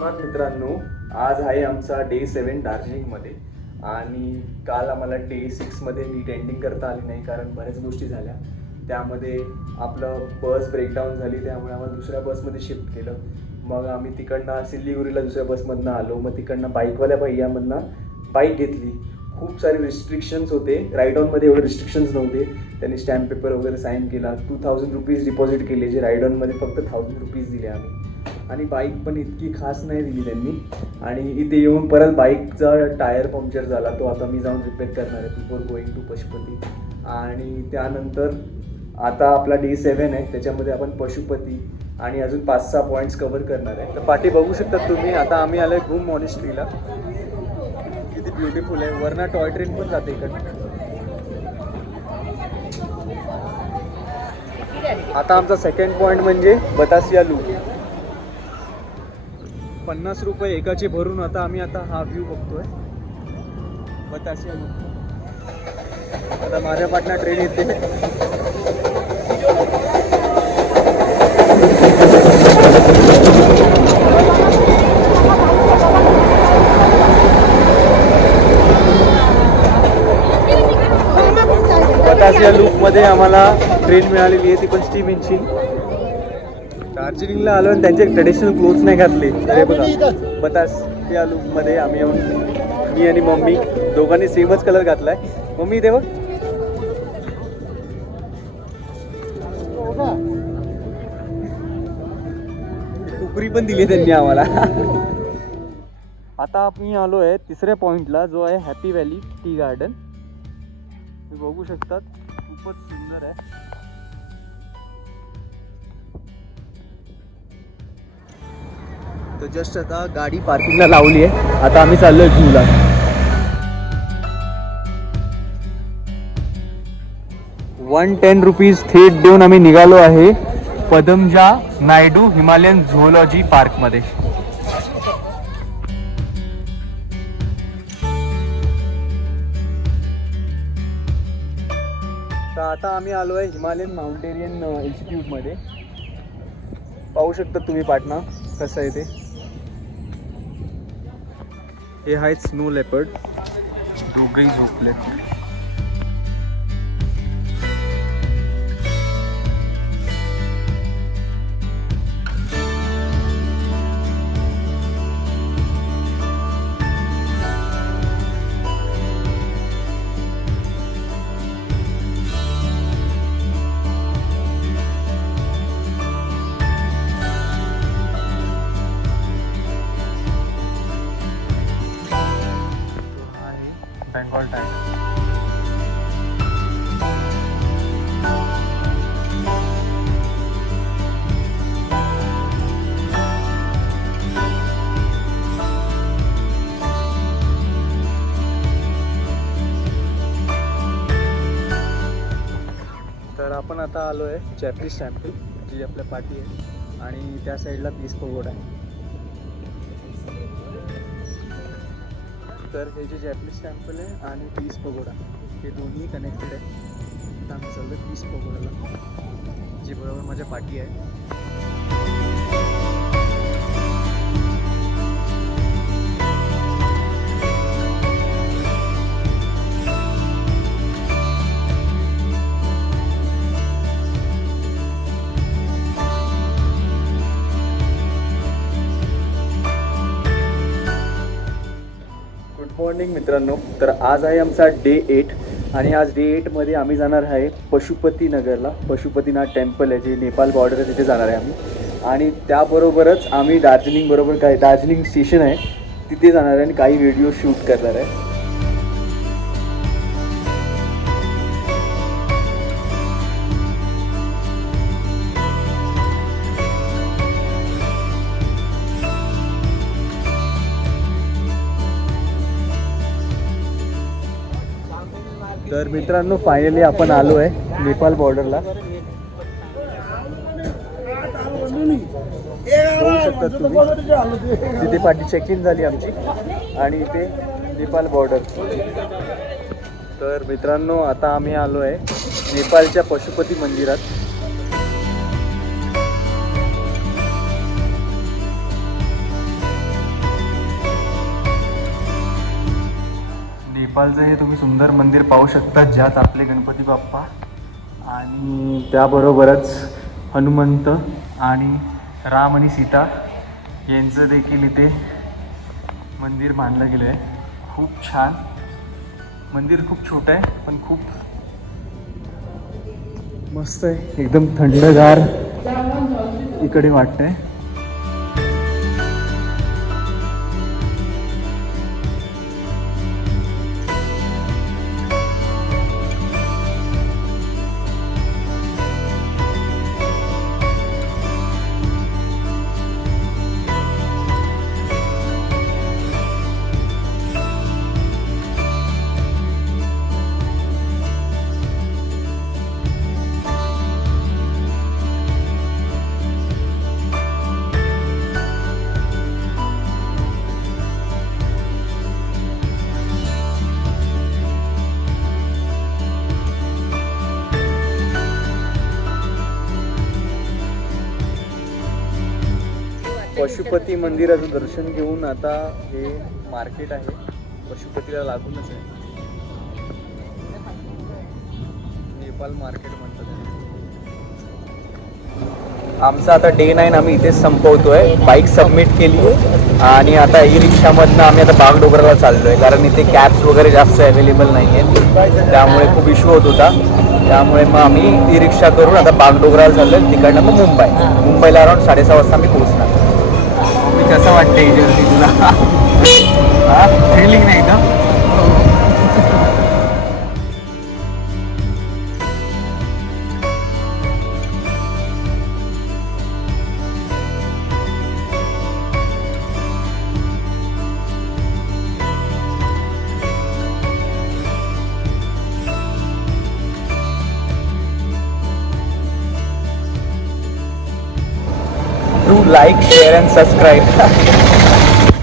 नमस्कार मित्रांनो, आज आहे आमचा डे 7 दार्जिलिंगमध्ये आणि काल आम्हाला डे 6मध्ये नीट एंडिंग करता आली नाही कारण बऱ्याच गोष्टी झाल्या. त्यामध्ये आपलं बस ब्रेकडाऊन झाली, त्यामुळे आम्हाला दुसऱ्या बसमध्ये शिफ्ट केलं. मग आम्ही तिकडनं सिल्लीगुरीला दुसऱ्या बसमधनं आलो. मग तिकडनं बाईकवाल्या भैयामधनं बाईक घेतली. खूप सारे रिस्ट्रिक्शन्स होते, राईड ऑनमध्ये एवढे रिस्ट्रिक्शन्स नव्हते. त्यांनी स्टॅम्प पेपर वगैरे साईन केला. 2000 रुपीज डिपॉझिट केले, जे राईड ऑनमध्ये फक्त 1000 रुपीज दिले आम्ही. आणि बाईक पण इतकी खास नाही दिली त्यांनी. आणि इथे येऊन परत बाईकचा टायर पंक्चर झाला, तो आता मी जाऊन रिपेअर करणार आहे बिफोर गोईंग टू पशुपती. आणि त्यानंतर आता आपला डे 7 आहे, त्याच्यामध्ये आपण पशुपती आणि अजून 5-6 पॉईंट्स कव्हर करणार आहे. तर पाठी बघू शकता तुम्ही. आता आम्ही आलो आहे घूम मॉनेस्ट्रीला. किती ब्युटिफुल आहे. वरना टॉय ट्रेन पण जाते इकडे. आता आमचा सेकंड पॉईंट म्हणजे बतासिया लूप. 50 रुपये एकाचे भरून आता आम्ही हा व्ह्यू बघतोय बतासिया लूप. आता माझ्या पाटणा ट्रेन येते. बतासिया लूपमध्ये आम्हाला ट्रेन मिळालेली आहे, ती पण स्टीम इंजिन. दार्जिलिंगला आलो आणि त्यांचे ट्रेडिशनल क्लोथ्स नाही घातले. तर बघा, बतासिया लूपमध्ये आम्ही येऊन मी आणि मम्मी दोघांनी सेमच कलर घातलाय. मम्मी देव टुकरी पण दिली त्यांनी आम्हाला. आता आम्ही आलो आहे तिसऱ्या पॉइंटला, जो आहे हॅपी व्हॅली टी गार्डन. तुम्ही बघू शकतात, खूपच सुंदर आहे. तर जस्ट आता गाडी पार्किंगला लावली आहे. आता आम्ही चाललोय झूला. ₹110 थेट देऊन आम्ही निघालो आहे पदमजा नायडू हिमालयन झुओलॉजी पार्कमध्ये. तर आता आम्ही आलो आहे हिमालयन माउंटेनियन इन्स्टिट्यूटमध्ये. पाहू शकता तुम्ही पाटणा कसं आहे ते. हे आहेत स्नो लेपर्ड, दोघंही झोपले. Bengal tiger. तर आपण आता आलो आहे जॅपनीज टेम्पल, जी आपल्या पाठी आहे. आणि त्या साईडला पीस पगोडा आहे. तर हे जे जॅपनीज टेम्पल आहे आणि पीस पगोडा, हे दोन्ही कनेक्टेड आहे. आता आम्ही चाललो पीस पगोडाला, जी बरोबर माझ्या पाठी आहे. मॉर्निंग मित्रांनो. तर आज आहे आमचा डे 8 आणि आज डे 8मध्ये आम्ही जाणार आहे पशुपती नगरला. पशुपतीनाथ टेम्पल आहे, जे नेपाळ बॉर्डर आहे, तिथे जाणार आहे आम्ही. आणि त्याबरोबरच आम्ही दार्जिलिंग स्टेशन आहे तिथे जाणार आहे आणि काही व्हिडिओ शूट करणार आहे. तर मित्रांनो, फायनली आपण आलो आहे नेपाळ बॉर्डरला. बघू शकता तुम्ही, तिथे पाठी चेक इन झाली आमची आणि इथे नेपाळ बॉर्डर. तर मित्रांनो, आता आम्ही आलो आहे नेपाळच्या पशुपती मंदिरात. नेपाळचं हे तुम्ही सुंदर मंदिर पाहू शकता, ज्यात आपले गणपती बाप्पा आणि त्याबरोबरच हनुमंत आणि राम आणि सीता यांचं देखील इथे मंदिर बांधलं गेलं आहे. खूप छान मंदिर, खूप छोटं आहे पण खूप मस्त आहे. एकदम थंडगार इकडे वाटतंय. पशुपती मंदिराचं दर्शन घेऊन आता हे मार्केट आहे, पशुपतीला लागूनच आहे. नेपाल मार्केट म्हणतात. आमचा आता डे 9 आम्ही इथेच संपवतोय. बाईक सबमिट केली आणि आता ई रिक्षामधनं आम्ही आता बागडोगराला चाललोय, कारण इथे कॅब्स वगैरे जास्त अवेलेबल नाही आहेत, त्यामुळे खूप इश्यू होत होता. त्यामुळे मग आम्ही ई रिक्षा करून आता बागडोगराला चाललोय. तिकडनं मग मुंबईला अराउंड 6:30 वाजता आम्ही पोहोचणार. कसं वाटतं इथे तुला? हा, थ्रिलिंग नाही एकदम. Do like, share and subscribe.